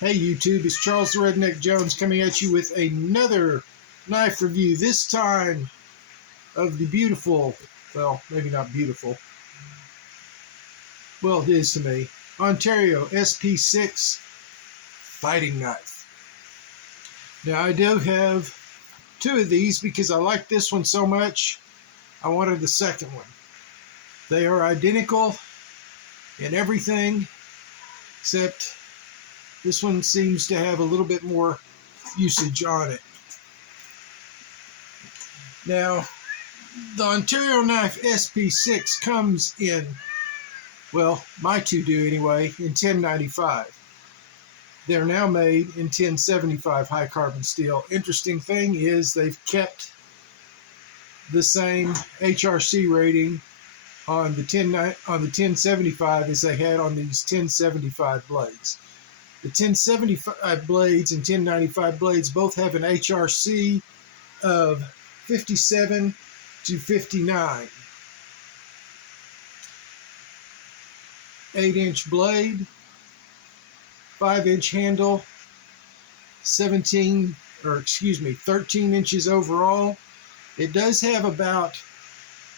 Hey YouTube, it's Charles the Redneck Jones coming at you with another knife review, this time of the beautiful, well, maybe not beautiful, well it is to me, Ontario SP6 fighting knife. Now I do have two of these because I like this one so much, I wanted the second one. They are identical in everything except this one seems to have a little bit more usage on it. Now, the Ontario knife SP6 comes in, well, my two do anyway, in 1095. They're now made in 1075 high carbon steel. Interesting thing is they've kept the same HRC rating on the 1075 as they had on these 1075 blades. The 1075 blades and 1095 blades both have an HRC of 57 to 59. 8-inch blade, 5-inch handle, 13 inches overall. It does have about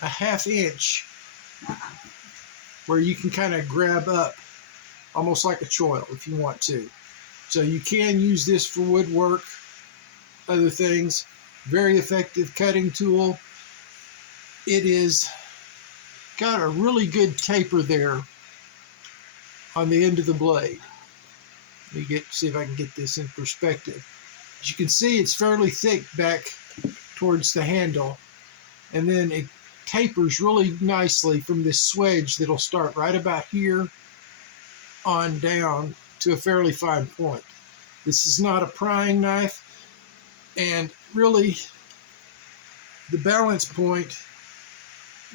a ½ inch where you can kind of grab up, almost like a choil if you want to. So you can use this for woodwork, other things. Very effective cutting tool. It is got a really good taper there on the end of the blade. Let me see if I can get this in perspective. As you can see, it's fairly thick back towards the handle, and then it tapers really nicely from this swedge that'll start right about here on down to a fairly fine point. This is not a prying knife, and really the balance point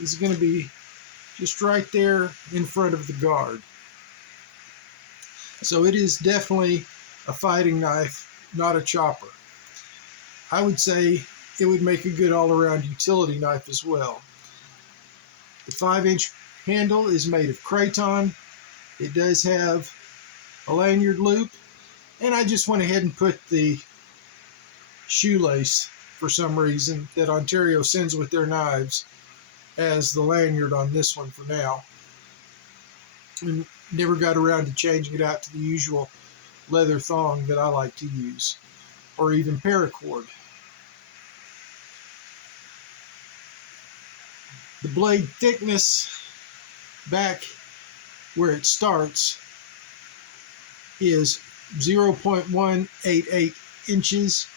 is going to be just right there in front of the guard. So it is definitely a fighting knife, not a chopper. I would say it would make a good all-around utility knife as well. The 5-inch handle is made of kraton. It does have a lanyard loop, and I just went ahead and put the shoelace, for some reason, that Ontario sends with their knives as the lanyard on this one for now. And never got around to changing it out to the usual leather thong that I like to use, or even paracord. The blade thickness back where it starts is 0.188 inches,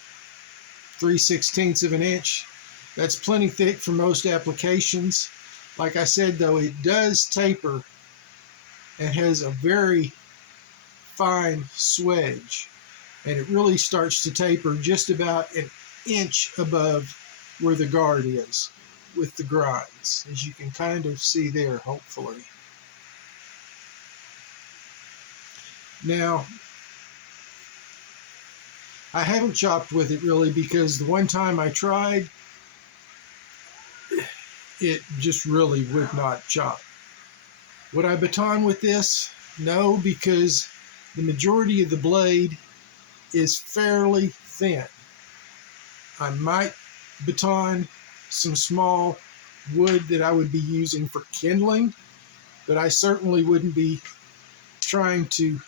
3/16 of an inch. That's plenty thick for most applications. Like I said, though, it does taper and has a very fine swedge, and it really starts to taper just about an inch above where the guard is with the grinds, as you can kind of see there, hopefully. Now, I haven't chopped with it really because the one time I tried, it just really would not chop. Would I baton with this? No, because the majority of the blade is fairly thin. I might baton some small wood that I would be using for kindling, but I certainly wouldn't be trying to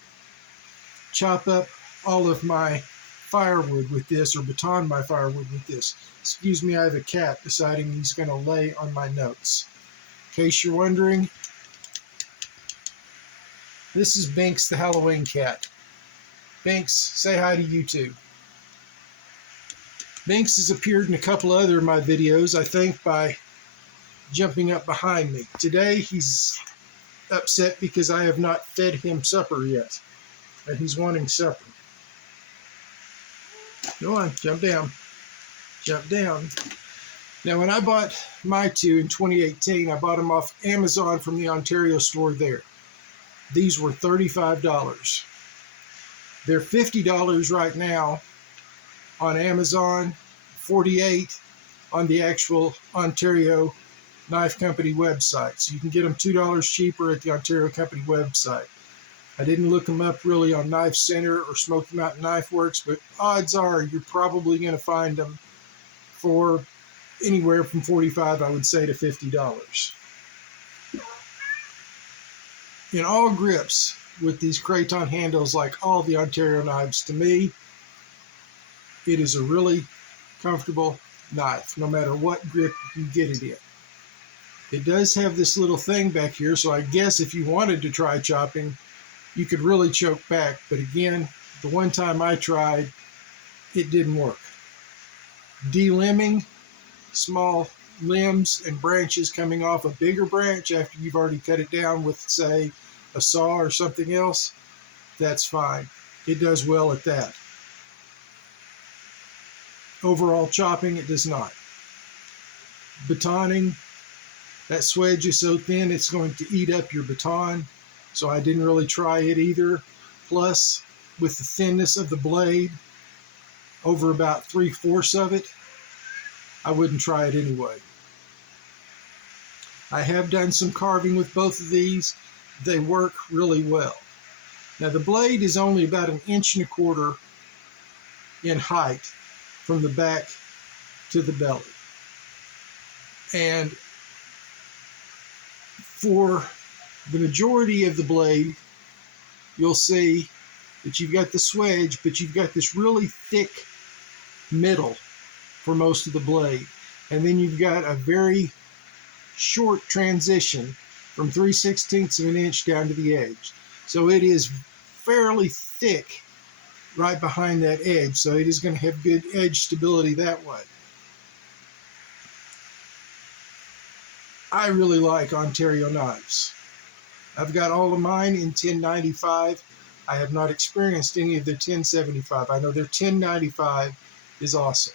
chop up all of my firewood with this or baton my firewood with this. Excuse me, I have a cat deciding he's going to lay on my notes. In case you're wondering, this is Binx the Halloween cat. Binx, say hi to YouTube. Binx has appeared in a couple other of my videos, I think, by jumping up behind me. Today he's upset because I have not fed him supper yet, and he's wanting supper. Go on, jump down. Jump down. Now, when I bought my two in 2018, I bought them off Amazon from the Ontario store there. These were $35. They're $50 right now on Amazon, $48 on the actual Ontario Knife Company website. So you can get them $2 cheaper at the Ontario Company website. I didn't look them up really on Knife Center or Smoky Mountain Knife Works, but odds are you're probably going to find them for anywhere from $45, I would say, to $50. In all grips with these kraton handles, like all the Ontario knives, to me, it is a really comfortable knife, no matter what grip you get it in. It does have this little thing back here, so I guess if you wanted to try chopping, you could really choke back. But again, the one time I tried, it didn't work. Delimbing small limbs and branches coming off a bigger branch after you've already cut it down with, say, a saw or something else, that's fine. It does well at that. Overall chopping, it does not. Batoning, that swedge is so thin it's going to eat up your baton, so I didn't really try it either. Plus, with the thinness of the blade, over about 3/4 of it, I wouldn't try it anyway. I have done some carving with both of these. They work really well. Now the blade is only about 1.25 inches in height from the back to the belly. And for the majority of the blade, you'll see that you've got the swedge, but you've got this really thick middle for most of the blade. And then you've got a very short transition from 3/16 of an inch down to the edge. So it is fairly thick right behind that edge, so it is going to have good edge stability that way. I really like Ontario knives. I've got all of mine in 1095. I have not experienced any of their 1075. I know their 1095 is awesome.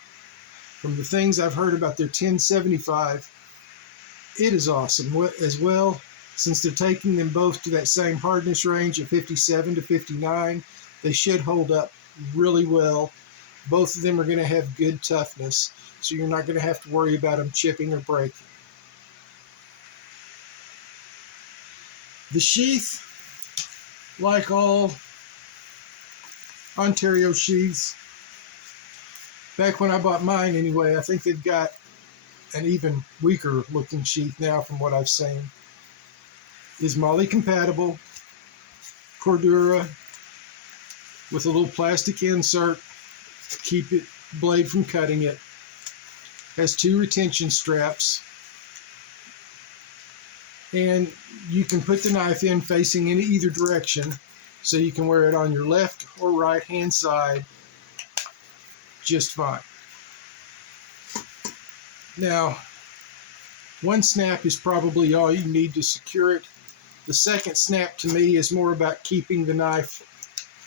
From the things I've heard about their 1075, it is awesome as well. Since they're taking them both to that same hardness range of 57 to 59, they should hold up really well. Both of them are going to have good toughness, so you're not going to have to worry about them chipping or breaking. The sheath, like all Ontario sheaths, back when I bought mine anyway, I think they've got an even weaker looking sheath now from what I've seen, is Moller compatible, Cordura, with a little plastic insert to keep it blade from cutting it. Has 2 retention straps, and you can put the knife in facing in either direction, so you can wear it on your left or right hand side just fine. Now, one snap is probably all you need to secure it. The second snap to me is more about keeping the knife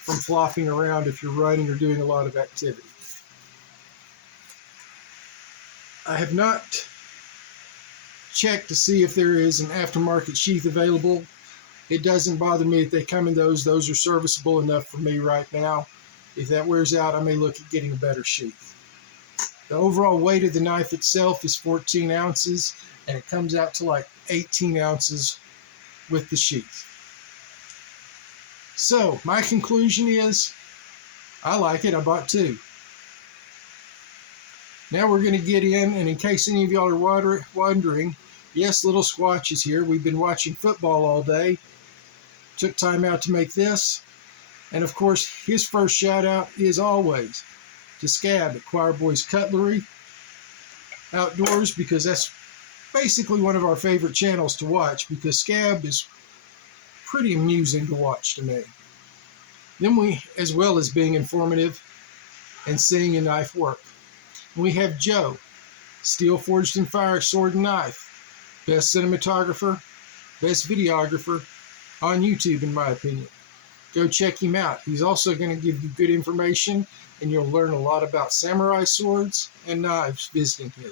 from flopping around if you're running or doing a lot of activity. I have not checked to see if there is an aftermarket sheath available. It doesn't bother me if they come in those. Those are serviceable enough for me right now. If that wears out, I may look at getting a better sheath. The overall weight of the knife itself is 14 ounces, and it comes out to like 18 ounces with the sheath. So, my conclusion is, I like it. I bought 2. Now we're going to get in, and in case any of y'all are wondering, yes, Little Squatch is here. We've been watching football all day. Took time out to make this. And of course, his first shout out is always to Scab at Choir Boys Cutlery Outdoors, because that's basically one of our favorite channels to watch, because Scab is pretty amusing to watch to me. Then we, as well as being informative and seeing a knife work. We have Joe, Steel Forged in Fire, Sword and Knife, best cinematographer, best videographer on YouTube, in my opinion. Go check him out. He's also going to give you good information, and you'll learn a lot about samurai swords and knives visiting him.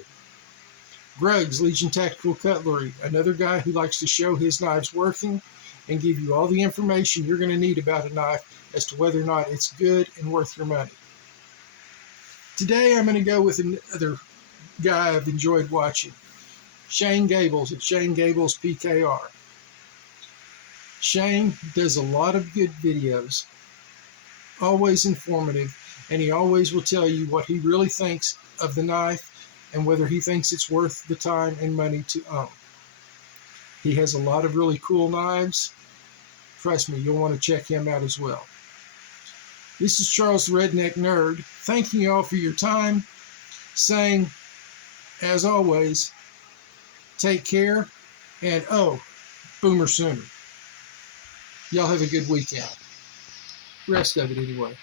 Greg's Legion Tactical Cutlery, another guy who likes to show his knives working and give you all the information you're going to need about a knife as to whether or not it's good and worth your money. Today I'm going to go with another guy I've enjoyed watching, Shane Gables at Shane Gables PKR. Shane does a lot of good videos, always informative, and he always will tell you what he really thinks of the knife and whether he thinks it's worth the time and money to own. He has a lot of really cool knives. Trust me, you'll want to check him out as well. This is Charles the Redneck Nerd, thanking you all for your time, saying, as always, take care, and Boomer Sooner. Y'all have a good weekend. Rest of it anyway.